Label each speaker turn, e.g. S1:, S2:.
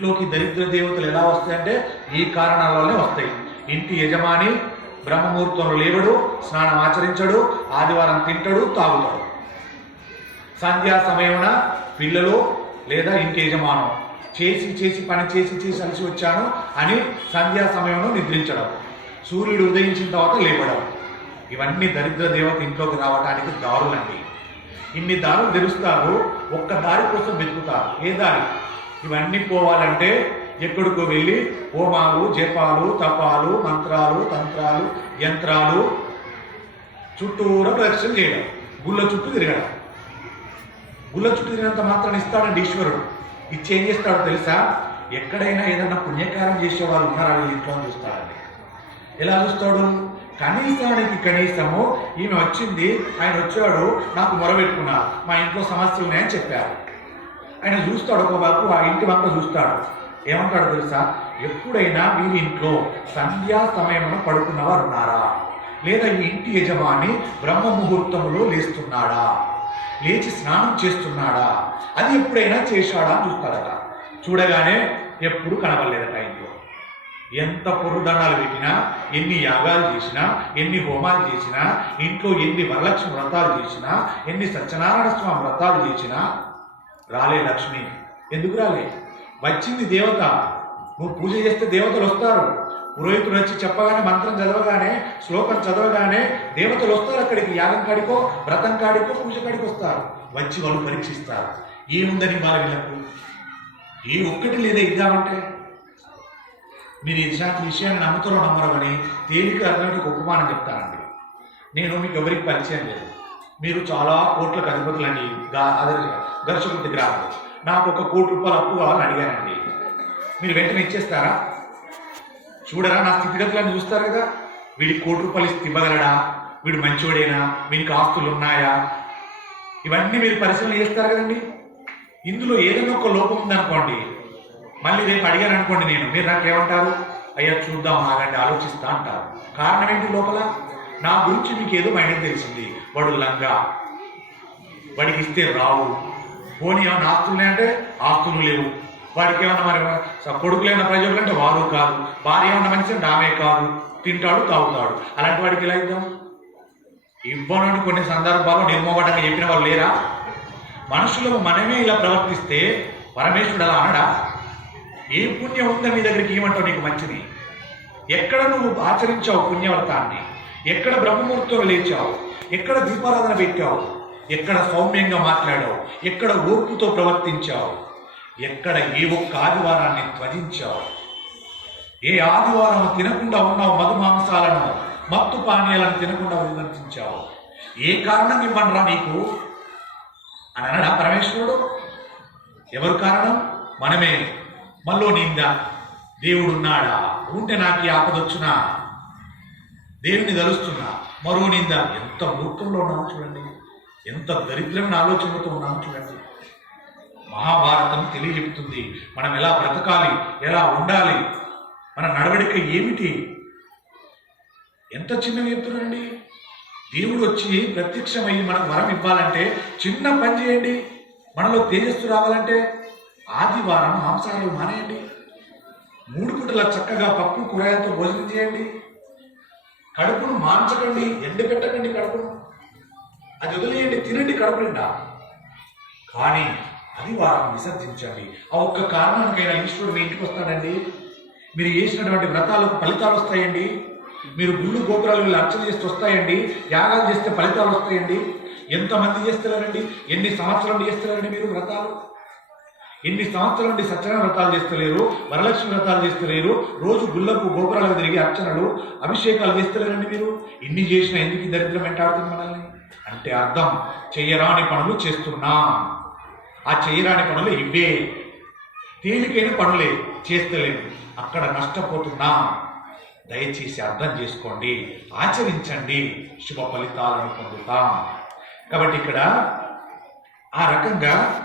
S1: ఇంట్లోకి దరిద్ర దేవతలు ఎలా వస్తాయంటే ఈ కారణాల వల్లే వస్తాయి. ఇంటి యజమాని బ్రహ్మముహూర్తంలో లేవడు స్నానం ఆచరించడు ఆదివారం తింటాడు తాగుతాడు. సంధ్యా సమయమున పిల్లలు లేదా ఇంటి యజమానం చేసి చేసి పని చేసి చేసి అలసి వచ్చాను అని సంధ్యా సమయంలో నిద్రించడం సూర్యుడు ఉదయించిన తర్వాత లేవడం. ఇవన్నీ దరిద్ర దేవత ఇంట్లోకి రావడానికి దారులండి. ఇన్ని దారులు తెరుస్తారు ఒక్క దారి కోసం వెతుకుతారు. ఏ దారి? ఇవన్నీ పోవాలంటే ఎక్కడికో వెళ్ళి హోమాలు జపాలు తపాలు మంత్రాలు తంత్రాలు యంత్రాలు చుట్టూరా ప్రదక్షిణ చేయడం. గుళ్ళ చుట్టూ తిరగడం. గుళ్ళ చుట్టూ తిరిగినంత మాత్రం ఇస్తాడండి ఈశ్వరుడు. ఇచ్చి ఏం చేస్తాడో తెలుసా? ఎక్కడైనా ఏదైనా పుణ్యకారం చేసే వాళ్ళు ఉన్నారా ఇంట్లో చూస్తారండి ఎలా చూస్తాడు? కనీసానికి కనీసము ఈమె వచ్చింది ఆయన వచ్చాడు నాకు మొరబెట్టుకున్నారు మా ఇంట్లో సమస్యలు ఉన్నాయని చెప్పారు. ఆయన చూస్తాడు ఒక వైపు ఆ ఇంటి వంక చూస్తాడు. ఏమంటాడు తెలుసా? ఎప్పుడైనా వీరి ఇంట్లో సంధ్యా సమయంలో పడుకున్నవారు ఉన్నారా లేదా ఈ ఇంటి యజమాని బ్రహ్మ ముహూర్తంలో లేస్తున్నాడా? లేచి స్నానం చేస్తున్నాడా? అది ఎప్పుడైనా చేశాడా అని చూస్తాడట. చూడగానే ఎప్పుడు కనబడలేదట ఇంట్లో. ఎంత పొరుదండాలు పెట్టినా ఎన్ని యాగాలు చేసినా ఎన్ని హోమాలు చేసినా ఇంట్లో ఎన్ని వరలక్ష్మి వ్రతాలు చేసినా ఎన్ని సత్యనారాయణ స్వామి వ్రతాలు చేసినా రాలే లక్ష్మి. ఎందుకు రాలే? వచ్చింది దేవత. నువ్వు పూజ చేస్తే దేవతలు వస్తారు. పురోహితుడు వచ్చి చెప్పగానే మంత్రం చదవగానే శ్లోకం చదవగానే దేవతలు వస్తారు అక్కడికి. యాగం కాడికో వ్రతం కాడికో పూజ కాడికి వస్తారు. వచ్చి వాళ్ళు పరీక్షిస్తారు. ఏముందని వాళ్ళ వీళ్ళకు ఏ ఒక్కటి లేదా ఇద్దామంటే. మీరు ఇలాంటి విషయాన్ని నమ్ముతారో నమ్మరమని అని తేలిక అర్థానికి ఉపమానం చెప్తానండి. నేను మీకు ఎవరికి పరిచయం లేదు. మీరు చాలా కోట్లకు అధిపతులని గా దగ్గర గ్రామం నాకు ఒక కోటి రూపాయలు అప్పు కావాలని అడిగానండి. మీరు వెంటనే ఇచ్చేస్తారా? చూడరా నా స్థితిగతులను చూస్తారు కదా. వీడికి కోటి రూపాయలు ఇస్తే ఇవ్వగలడా? వీడు మంచోడేనా? వీనికి ఆస్తులు ఉన్నాయా? ఇవన్నీ మీరు పరిశీలన చేస్తారు కదండి. ఇందులో ఏదైనా ఒక లోపం ఉందనుకోండి. మళ్ళీ రేపు అడిగాను అనుకోండి నేను. మీరు నాకు ఏమంటారు? అయ్యా చూద్దాం ఆగండి ఆలోచిస్తా అంటారు. కారణం ఏంటి లోపల? నా గురించి మీకు ఏదో మైండ్ తెలిసింది. వాడు లంగా. వాడికి ఇస్తే రావు. పోనీ ఏమైనా ఆస్తులు అంటే ఆస్తులు లేవు. వాడికి ఏమన్నా మరి స- కొడుకులు ఏమన్నా ప్రజలు అంటే వారు కాదు. భార్య ఏమన్నా మనిషి అంటే ఆమె కాదు. తింటాడు తాగుతాడు. అలాంటి వాడికి ఎలా ఇద్దాం? ఇవ్వనని కొన్ని సందర్భాల్లో నిర్మోహటంగా చెప్పిన వాళ్ళు లేరా? మనుషులకు మనమే ఇలా ప్రవర్తిస్తే పరమేశ్వరుడు అలా అనడా? ఏ పుణ్యం ఉందా నీ దగ్గరికి? ఏమంటావు నీకు మంచిది? ఎక్కడ నువ్వు ఆచరించావు పుణ్యవర్తాన్ని? ఎక్కడ బ్రహ్మముహూర్తం లేచావు? ఎక్కడ దీపారాధన పెట్టావు? ఎక్కడ సౌమ్యంగా మాట్లాడావు? ఎక్కడ ఓర్పుతో ప్రవర్తించావు? ఎక్కడ ఏ ఒక్క ఆదివారాన్ని త్వజించావు? ఏ ఆదివారం తినకుండా ఉన్నావు మధు మాంసాలను మత్తు పానీయాలను తినకుండా విమర్శించావు? ఏ కారణం ఇవ్వండిరా నీకు? అని అనడా పరమేశ్వరుడు. ఎవరు కారణం? మనమే. మళ్ళో నిందా. దేవుడున్నాడా? ఉంటే నాకు ఈ ఆపదొచ్చునా? దేవుని తలుస్తున్నా మరో నింద. ఎంత మూర్ఖంలో ఉన్నామో చూడండి. ఎంత దరిద్రమైన ఆలోచనలతో ఉన్నామో చూడండి. మహాభారతం తెలియజెప్తుంది మనం ఎలా బ్రతకాలి? ఎలా ఉండాలి? మన నడవడిక ఏమిటి? ఎంత చిన్నవి చెప్తున్నారండి? దేవుడు వచ్చి ప్రత్యక్షమయ్యి మనకు వరం ఇవ్వాలంటే చిన్న పని చేయండి. మనలో తేజస్సు రావాలంటే ఆదివారం మాంసాహారాలు మానేయండి. మూడు పూటల చక్కగా పప్పు కూరగాయలతో భోజనం చేయండి. కడుపును మాంచకండి ఎండు పెట్టకండి కడుపును. అది వదిలేయండి తినండి కడుపు నిండా. కానీ అది వారిని విసర్జించండి ఆ ఒక్క కారణానికైనా ఈశ్వరుడు మీ ఇంటికి వస్తాడండి. మీరు చేసినటువంటి వ్రతాలకు ఫలితాలు వస్తాయండి. మీరు గుళ్ళు గోపురాలు వీళ్ళు అర్చన చేస్తే వస్తాయండి. యాగాలు చేస్తే ఫలితాలు వస్తాయండి. ఎంతమంది చేస్తున్నారండి ఎన్ని సంవత్సరాలు చేస్తున్నారండి మీరు వ్రతాలు? ఎన్ని సంవత్సరాల నుండి సత్యనారాయణ వ్రతాలు చేస్తలేరు వరలక్ష్మి వ్రతాలు చేస్తలేరు రోజు గుళ్ళకు గోపురాలకు తిరిగి అర్చనలు అభిషేకాలు చేస్తలేరండి మీరు? ఇన్ని చేసినా ఎందుకు దరిద్రం వెంటాడుతుంది మనల్ని? అంటే అర్థం చెయ్యరాని పనులు చేస్తున్నా. ఆ చెయ్యరాని పనులు ఇవే. తేలికైన పనులే చేస్తలేము. అక్కడ నష్టపోతున్నా. దయచేసి అర్థం చేసుకోండి ఆచరించండి శుభ ఫలితాలను పొందుతాం. కాబట్టి ఇక్కడ ఆ రకంగా